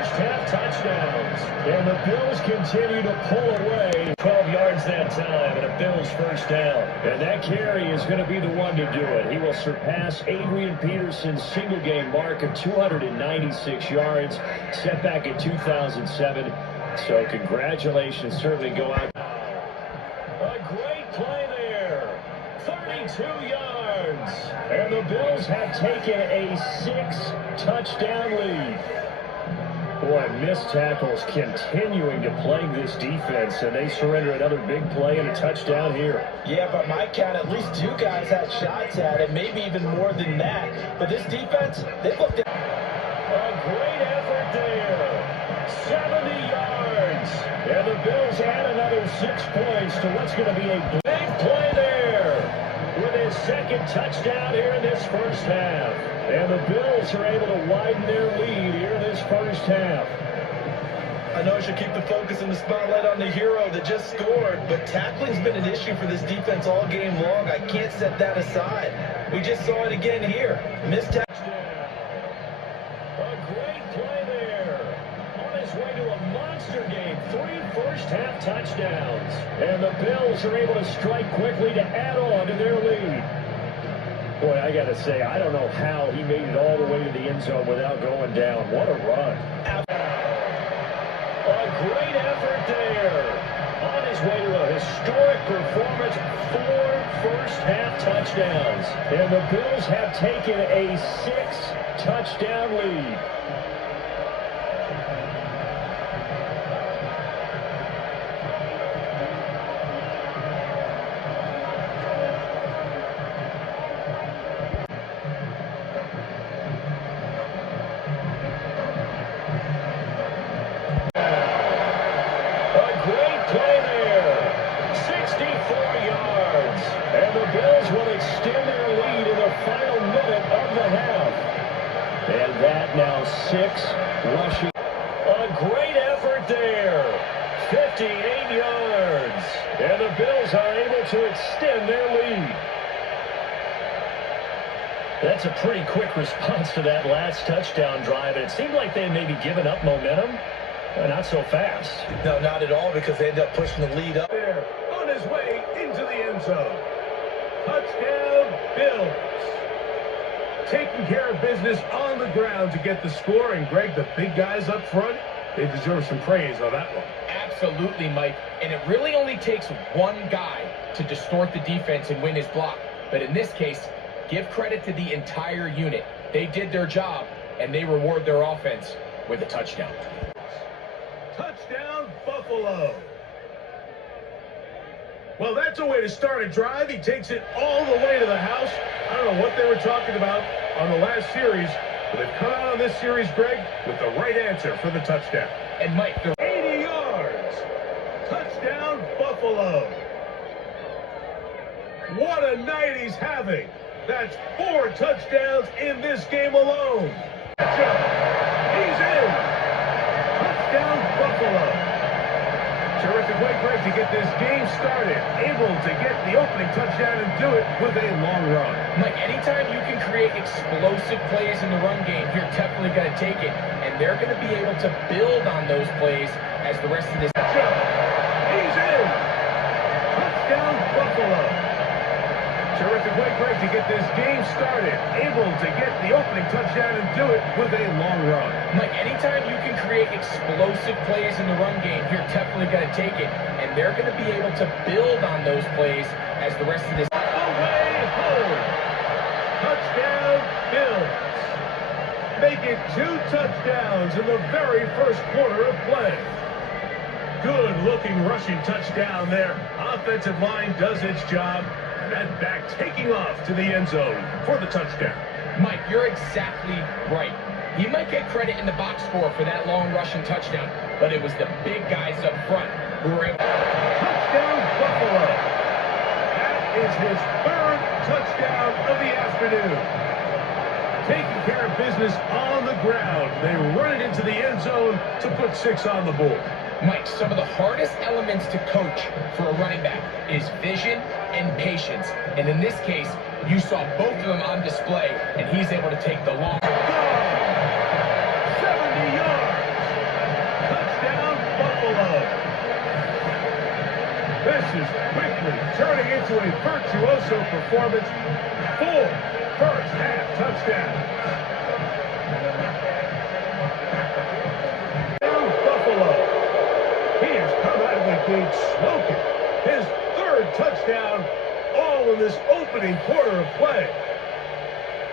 first half touchdowns. And the Bills continue to pull away. 12 yards that time, and a Bills first down. And that carry is going to be the one to do it. He will surpass Adrian Peterson's single-game mark of 296 yards, set back in 2007. So congratulations certainly go out. A great play there. 32 yards. And the Bills have taken a 6-touchdown lead. Boy, missed tackles continuing to plague this defense, and they surrender another big play and a touchdown here. Yeah, by my count, at least 2 guys had shots at it, maybe even more than that. But this defense, they looked at... A great effort there. 70 yards. And the Bills add another 6 points to what's going to be a big play there with his second touchdown here in this first half. And the Bills are able to widen their lead here in this first half. I know I should keep the focus and the spotlight on the hero that just scored, but tackling's been an issue for this defense all game long. I can't set that aside. We just saw it again here. Missed touchdown. A great play there. On his way to a monster game. 3 first-half touchdowns. And the Bills are able to strike quickly to add on to their lead. Boy, I got to say, I don't know how he made it all the way to the end zone without going down. What a run. A great effort there. On his way to a historic performance, 4 first-half touchdowns. And the Bills have taken a 6-touchdown lead. Now 6 rushing. A great effort there. 58 yards. And the Bills are able to extend their lead. That's a pretty quick response to that last touchdown drive. And it seemed like they had maybe given up momentum. Not so fast. No, not at all, because they ended up pushing the lead up. There, on his way into the end zone. Touchdown, Bills. Taking care of business on the ground to get the score. And, Greg, the big guys up front, they deserve some praise on that one. Absolutely, Mike. And it really only takes one guy to distort the defense and win his block. But in this case, give credit to the entire unit. They did their job, and they reward their offense with a touchdown. Touchdown, Buffalo. Well, that's a way to start a drive. He takes it all the way to the house. I don't know what they were talking about on the last series, but they've come out on this series, Greg, with the right answer for the touchdown. And Mike, 80 yards. Touchdown, Buffalo. What a night he's having. That's 4 touchdowns in this game alone. He's in. Touchdown, Buffalo. Terrific way, Greg, to get this game started. Able to get the opening touchdown and do it with a long run. Mike, anytime you can create explosive plays in the run game, you're definitely going to take it. And they're going to be able to build on those plays as the rest of this... He's in! Touchdown, Buffalo. Terrific way, Greg, to get this game started. Able to get the opening touchdown and do it with a long run. Mike, anytime you can create explosive plays in the run game, you're definitely going to take it. And they're going to be able to build on those plays as the rest of this... Away home. Touchdown, Bills. Make it 2 touchdowns in the very first quarter of play. Good-looking rushing touchdown there. Offensive line does its job. That back taking off to the end zone for the touchdown. Mike, you're exactly right. He might get credit in the box score for that long rushing touchdown, but it was the big guys up front who were able... Touchdown, Buffalo. That is his 3rd touchdown of the afternoon. Taking care of business on the ground. They run it into the end zone to put 6 on the board. Mike, some of the hardest elements to coach for a running back is vision and patience. And in this case, you saw both of them on display, and he's able to take the long... 70 yards. is quickly turning into a virtuoso performance. 4 first-half touchdowns. Buffalo. He has come out of the gate smoking. His 3rd touchdown, all in this opening quarter of play.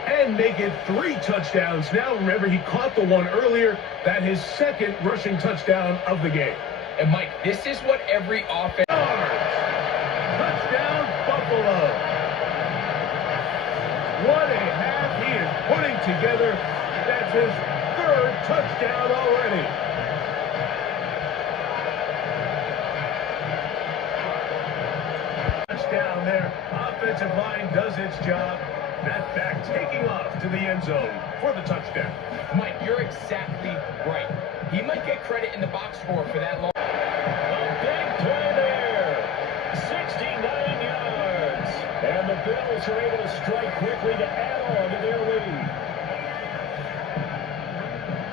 And make it 3 touchdowns now. Remember, he caught the one earlier. That his 2nd rushing touchdown of the game. And Mike, this is what every offense... Touchdown, Buffalo. What a half he is putting together. That's his 3rd touchdown already. Touchdown there. Offensive line does its job. That back taking off to the end zone for the touchdown. Mike, you're exactly right. He might get credit in the box score for that long. A big play there. 69 yards. And the Bills are able to strike quickly to add on to their lead.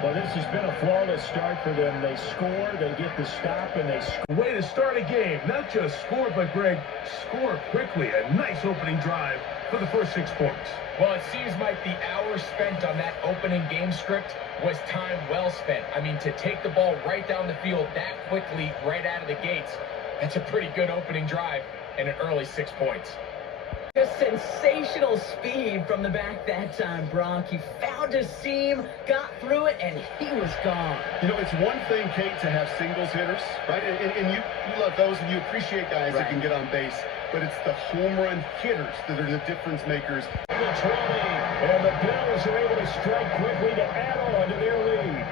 Well, this has been a flawless start for them. They score, they get the stop, and they score. Way to start a game. Not just score, but, Greg, score quickly. A nice opening drive for the first 6 points. Well, it seems like the hours spent on that opening game script was time well spent. I mean, to take the ball right down the field that quickly, right out of the gates, that's a pretty good opening drive and an early 6 points. Just sensational speed from the back that time, Brock. He found his seam, got through it, and he was gone. You know, it's one thing, Kate, to have singles hitters, right? And you love those, and you appreciate guys that can get on base. But it's the home run hitters that are the difference makers. The 20, and the Bills are able to strike quickly to add on to their lead.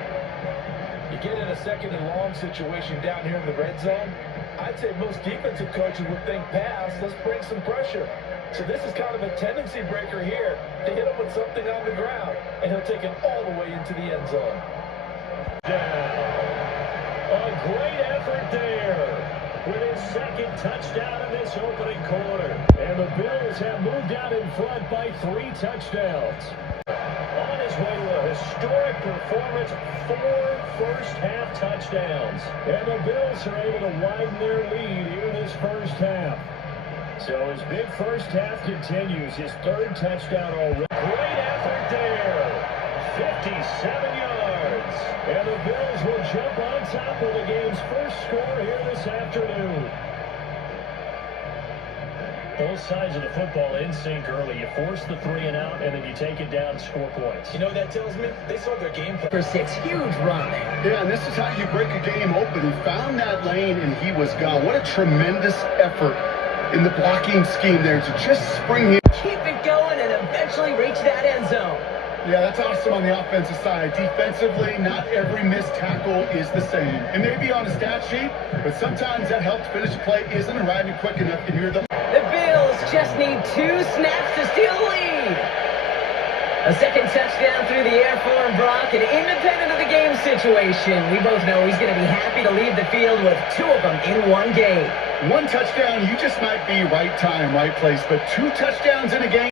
You get in a 2nd and long situation down here in the red zone, I'd say most defensive coaches would think pass, let's bring some pressure. So this is kind of a tendency breaker here to hit him with something on the ground, and he'll take it all the way into the end zone. Down. A great effort there with his 2nd touchdown in this opening quarter. And the Bills have moved out in front by 3 touchdowns. On his way to a historic performance, 4 first-half touchdowns. And the Bills are able to widen their lead here in this first half. So his big first half continues, his 3rd touchdown already. Great effort there. 57 yards. And the Bills will jump on top of the game's first score here this afternoon. Both sides of the football in sync early. You force the 3 and out, and then you take it down and score points. You know what that tells me? They saw their game plan. For 6, huge run. Yeah, and this is how you break a game open. He found that lane, and he was gone. What a tremendous effort in the blocking scheme there to just spring him. Keep it going and eventually reach that end zone. Yeah, that's awesome on the offensive side. Defensively, not every missed tackle is the same. It may be on a stat sheet, but sometimes that help to finish a play isn't arriving quick enough, and you're the... The Bills just need 2 snaps to steal the lead. A 2nd touchdown through the air for him, Brock, and independent of the game situation, we both know he's going to be happy to leave the field with 2 of them in one game. 1 touchdown, you just might be right time, right place, but 2 touchdowns in a game.